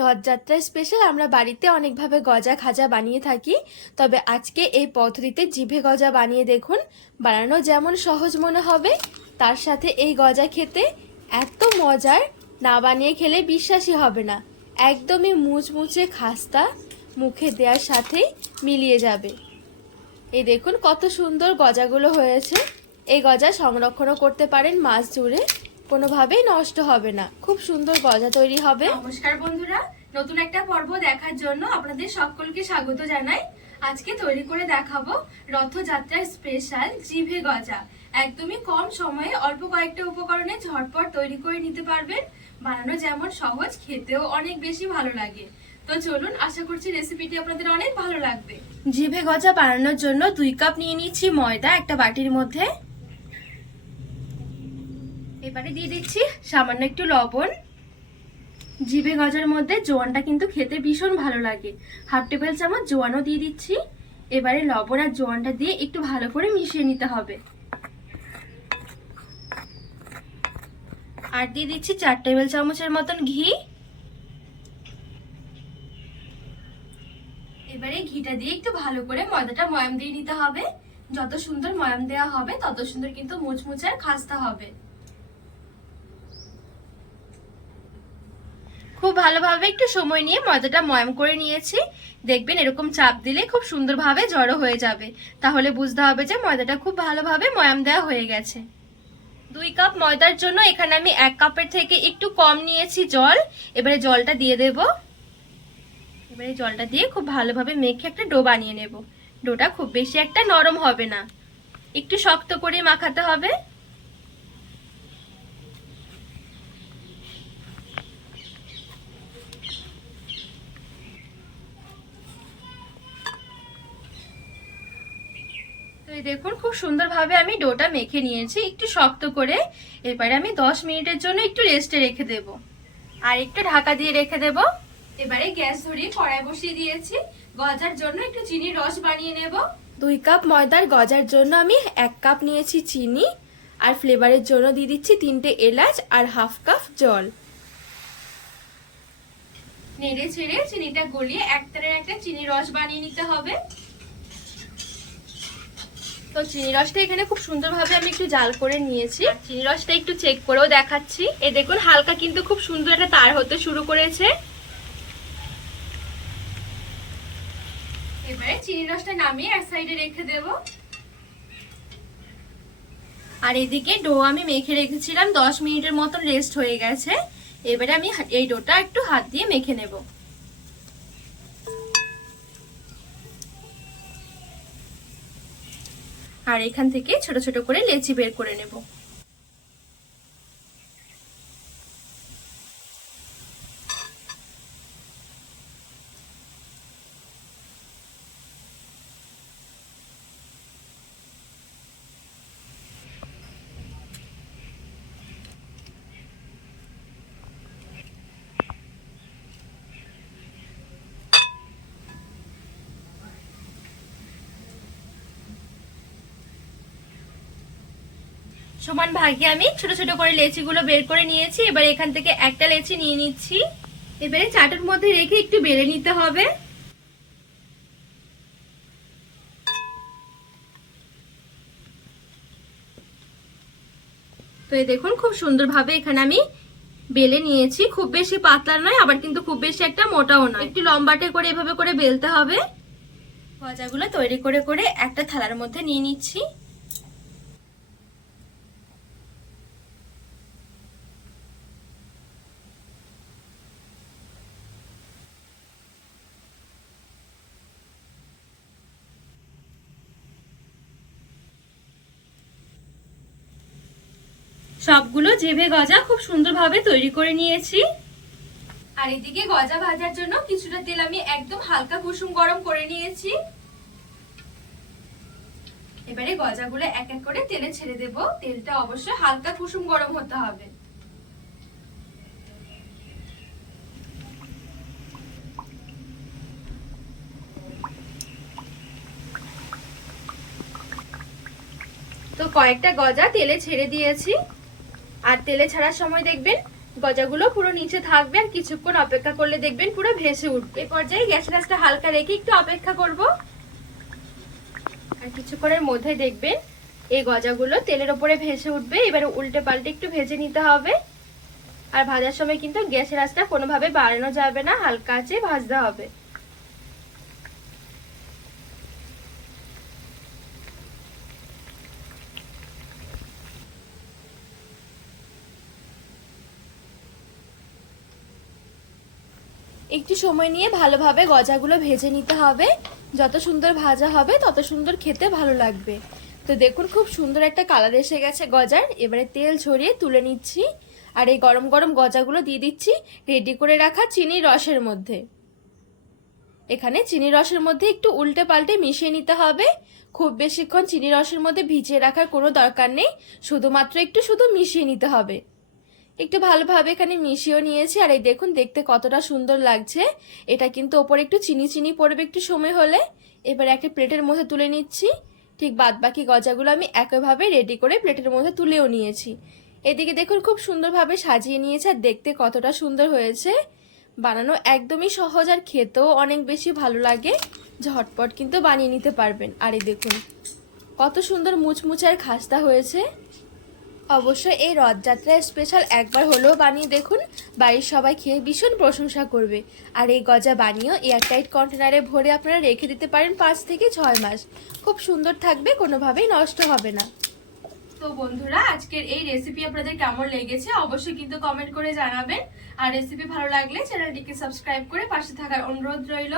Rathyatra special আমরা বাড়িতে অনেকভাবে গজা খাজা বানিয়ে থাকি। তবে আজকে এই পদ্ধতিতে জিভে গজা বানিয়ে দেখুন। বানানো যেমন সহজ মনে হবে, তার সাথে এই গজা খেতে এত মজার, না বানিয়ে খেলে বিশ্বাসই হবে না। একদমই মুচমুচে খাস্তা মুখে দেওয়ার সাথেই মিলিয়ে যাবে। এই দেখুন কত সুন্দর গজাগুলো হয়েছে। এই গজা সংরক্ষণও করতে পারেন মাছ জুড়ে কোনোভাবেই নষ্ট হবে না। খুব সুন্দর গজা তৈরি হবে। নমস্কার বন্ধুরা নতুন একটা পর্ব দেখার জন্য আপনাদের সকলকে স্বাগত জানাই। আজকে তৈরি করে দেখাবো রথযাত্রার স্পেশাল জিভে গজা। একদমই কম সময়ে অল্প কয়েকটা উপকরণে ঝটপট তৈরি করে নিতে পারবেন। বানানো যেমন সহজ খেতেও অনেক বেশি ভালো লাগে। তো চলুন আশা করছি রেসিপিটি আপনাদের অনেক ভালো লাগবে। জিভে গজা বানানোর জন্য দুই কাপ নিয়ে নিচ্ছি ময়দা একটা বাটির মধ্যে। এবারে দিয়ে দিচ্ছি সামান্য একটু লবণ। জিভে গজার মধ্যে জোয়ানটা কিন্তু খেতে ভীষণ ভালো লাগে। হাফ টেবিল চামচ জোয়ানও দিয়ে দিচ্ছি। এবারে লবণ আর জোয়ানটা দিয়ে একটু ভালো করে মিশিয়ে নিতে হবে। আর দিয়ে দিচ্ছি চার টেবিল চামচের মতন ঘি। এবারে ঘিটা দিয়ে একটু ভালো করে ময়দাটা ময়াম দিয়ে নিতে হবে। যত সুন্দর ময়াম দেওয়া হবে, তত সুন্দর কিন্তু মুচমুচে আর খাস্তা হবে। খুব ভালোভাবে একটু সময় নিয়ে ময়দাটা ময়াম করে নিয়েছি। দেখবেন এরকম চাপ দিলে খুব সুন্দরভাবে জড়ো হয়ে যাবে। তাহলে বুঝতে হবে যে ময়দাটা খুব ভালোভাবে ময়াম দেওয়া হয়ে গেছে। দুই কাপ ময়দার জন্য এখানে আমি এক কাপের থেকে একটু কম নিয়েছি জল। এবারে জলটা দিয়ে দেব। এবারে জলটা দিয়ে খুব ভালোভাবে মেখে একটা ডো বানিয়ে নেব। ডোটা খুব বেশি একটা নরম হবে না। একটু শক্ত করে মাখাতে হবে। দেখুন, খুব সুন্দরভাবে আমি ডোটা মেখে নিয়েছি, একটু শক্ত করে। এবারে আমি দশ মিনিটের জন্য একটু রেস্টে রেখে দেব। আর একটু ঢাকা দিয়ে রেখে দেব। এবারে গ্যাস ধরিয়ে কড়াই বসিয়ে দিয়েছি। গজার জন্য একটু চিনির রস বানিয়ে নেব। দুই কাপ ময়দার গজার জন্য আমি এক কাপ নিয়েছি চিনি। আর ফ্লেভারের জন্য দিয়ে দিচ্ছি তিনটে এলাচ আর হাফ কাপ জল। নেড়ে ছেড়ে চিনিটা গলিয়ে একটারে একটা চিনি রস বানিয়ে নিতে হবে। তো চিনি রসটা এখানে খুব সুন্দরভাবে আমি একটু জাল করে নিয়েছি। চিনি রসটা একটু চেক করেও দেখাচ্ছি। এ দেখুন, হালকা কিন্তু খুব সুন্দর একটা তার হতে শুরু করেছে। এবারে চিনি রসটা নামিয়ে এক সাইডে রেখে দেব। আর এদিকে ডো আমি মেখে রেখেছিলাম, দশ মিনিটের মতন রেস্ট হয়ে গেছে। এবারে আমি এই ডোটা একটু হাত দিয়ে মেখে নেব। আর এখান থেকে ছোট ছোট করে লেচি বের করে নেব। সমান ভাগে আমি ছোট ছোট করে লেচিগুলো বের করে নিয়েছি। এবার এখান থেকে একটা লেচি নিয়ে নিচ্ছি। এবারে চাটের মধ্যে রেখে একটু বেড়ে নিতে হবে। তো এই দেখুন, খুব সুন্দরভাবে এখানে আমি বেলে নিয়েছি। খুব বেশি পাতলা নয়, আবার কিন্তু খুব বেশি একটা মোটাও নয়। একটু লম্বাটে করে এভাবে করে বেলতে হবে। গজাগুলো তৈরি করে করে একটা থালার মধ্যে নিয়ে নিচ্ছি। সবগুলো জেভে গজা খুব সুন্দরভাবে তৈরি করে নিয়েছি। আর এদিকে গজা ভাজার জন্য কিছুটা তেল আমি একদম হালকা কুসুম গরম করে নিয়েছি। এবারে গজাগুলো এক এক করে তেলে ছেড়ে দেব। তেলটা অবশ্যই হালকা কুসুম গরম হতে হবে। তো কয়েকটা গজা তেলে ছেড়ে দিয়েছি। আর তেলে ছাড়ার সময় দেখবেন গজাগুলো পুরো নিচে থাকবে আর কিছুক্ষণ অপেক্ষা করলে দেখবেন পুরো ভেসে উঠবে। এই পর্যায়ে গ্যাসের আঁচটা হালকা রেখে একটু অপেক্ষা করব। আর কিছুক্ষণের মধ্যে দেখবেন এই গজাগুলো তেলের ওপরে ভেসে উঠবে। এবারে উল্টে পাল্টে একটু ভেজে নিতে হবে। আর ভাজার সময় কিন্তু গ্যাসের আঁচটা কোনোভাবে বাড়ানো যাবে না, হালকা আঁচে ভাজতে হবে। একটু সময় নিয়ে ভালোভাবে গজাগুলো ভেজে নিতে হবে। যত সুন্দর ভাজা হবে, তত সুন্দর খেতে ভালো লাগবে। তো দেখুন, খুব সুন্দর একটা কালার এসে গেছে গজার। এবারে তেল ছড়িয়ে তুলে নিচ্ছি। আর এই গরম গরম গজাগুলো দিয়ে দিচ্ছি রেডি করে রাখা চিনির রসের মধ্যে। এখানে চিনি রসের মধ্যে একটু উল্টে পাল্টে মিশিয়ে নিতে হবে। খুব বেশিক্ষণ চিনি রসের মধ্যে ভিজিয়ে রাখার কোনো দরকার নেই। শুধুমাত্র একটু শুধু মিশিয়ে নিতে হবে। একটু ভালোভাবে এখানে মিশিয়েও নিয়েছি, আর এই দেখুন, দেখতে কতটা সুন্দর লাগছে। এটা কিন্তু ওপরে একটু চিনি চিনি পড়বে একটু সময় হলে। এবার একটা প্লেটের মধ্যে তুলে নিচ্ছি। ঠিক বাদ বাকি গজাগুলো আমি একইভাবে রেডি করে প্লেটের মধ্যে তুলেও নিয়েছি। এদিকে দেখুন, খুব সুন্দরভাবে সাজিয়ে নিয়েছে, আর দেখতে কতটা সুন্দর হয়েছে। বানানো একদমই সহজ, আর খেতেও অনেক বেশি ভালো লাগে। ঝটপট কিন্তু বানিয়ে নিতে পারবেন। আর এই দেখুন, কত সুন্দর মুচমুচে আর খাস্তা হয়েছে। অবশ্যই এই রথযাত্রায় স্পেশাল একবার হলেও বানিয়ে দেখুন, বাড়ির সবাই খেয়ে ভীষণ প্রশংসা করবে। আর এই গজা বানিয়েও এয়ারটাইট কন্টেনারে ভরে আপনারা রেখে দিতে পারেন পাঁচ থেকে ছয় মাস। খুব সুন্দর থাকবে, কোনোভাবেই নষ্ট হবে না। তো বন্ধুরা, আজকের এই রেসিপি আপনাদের কেমন লেগেছে অবশ্যই কিন্তু কমেন্ট করে জানাবেন। আর রেসিপি ভালো লাগলে চ্যানেলটিকে সাবস্ক্রাইব করে পাশে থাকার অনুরোধ রইল।